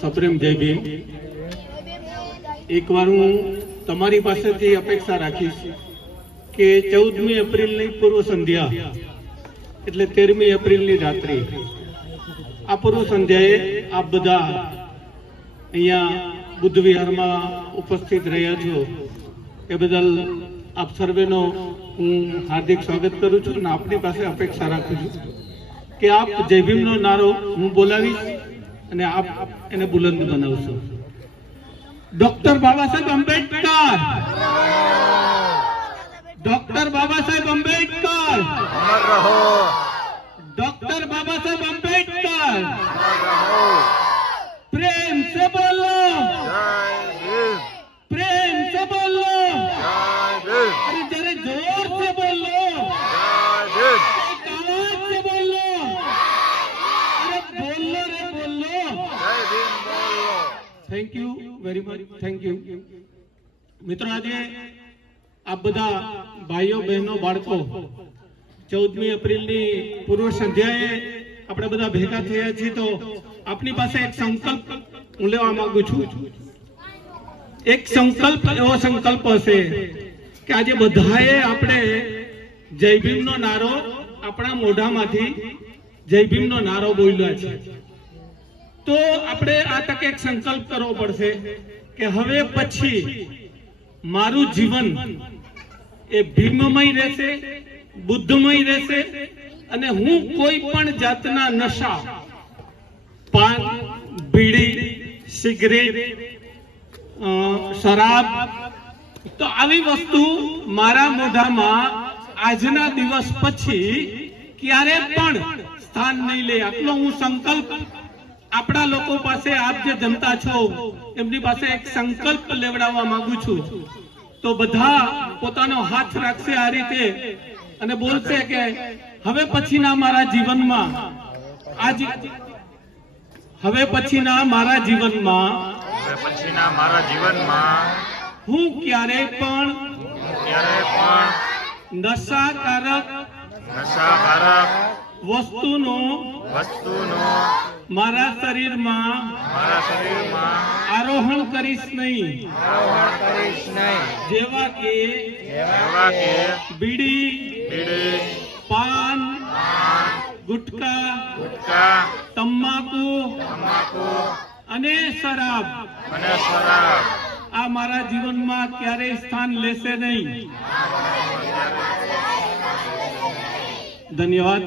સપ્રેમ જય ભીમ। એકવાર હું તમારી પાસેથી અપેક્ષા રાખીશ કે 14મી એપ્રિલની પૂર્વ સંધ્યા એટલે 13મી એપ્રિલની રાત્રિ આ પૂર્વ સંધ્યાએ આપ બધા અહીંયા બુદ્ધ વિહારમાં ઉપસ્થિત રહ્યા છો એ બદલ આપ સર્વેનો હું હાર્દિક સ્વાગત કરું છું અને આપની પાસે અપેક્ષા રાખું છું કે આપ જય ભીમનો નારો હું બોલાવીશ અને આપ એને બુલંદ બનાવશો। Doctor Baba Saheb Ambedkar, doctor Baba Saheb Ambedkar, doctor Baba Saheb Ambedkar, प्रेम से बोलो, प्रेम से बोलो, अरे जरा जोर से बोलो, एक आवाज से बोलो, अरे बोलो रे बोलो। Thank you very much, thank you. मित्रों आज आप बधा भाईओ बहनों बाळको 14મી એપ્રિલની પૂર્વ સંધ્યાએ આપણે બધા ભેગા થયા છીએ તો આપની પાસે એક સંકલ્પ હું લેવા માંગુ છું। એક સંકલ્પ એવો સંકલ્પ હશે કે આજે બધાએ આપણે જય ભીમનો નારો આપણા મોઢામાંથી જય ભીમનો નારો બોલ્યો છે તો આપણે આ તકે એક સંકલ્પ કરવો પડશે કે હવે પછી મારું જીવન એ ભીમમય રહેશે, बुद्धमय रहશે અને હું કોઈ પણ જાતના નશા, પાન, બીડી, સિગરેટ, શરાબ તો આવી વસ્તુ મારા મોઢામાં આજના દિવસ પછી ક્યારે પણ સ્થાન નહીં લે। આટલો હું સંકલ્પ આપણા લોકો પાસે, આપ જે જનતા છો એમની પાસે એક સંકલ્પ લેવડાવવા માંગુ છું। તો બધા પોતાનો હાથ રાખશે આ રીતે અને બોલશે કે હવે પછીના મારા જીવનમાં હવે પછીના મારા જીવનમાં હું ક્યારે પણ નશાકારક વસ્તુનો મારા શરીરમાં આરોહણ કરીશ નહીં। જેવા કે બીડી, पान, गुटका, तंबाकू અને શરાબ આ મારા જીવનમાં ક્યારેય સ્થાન લેશે નહીં। ધન્યવાદ।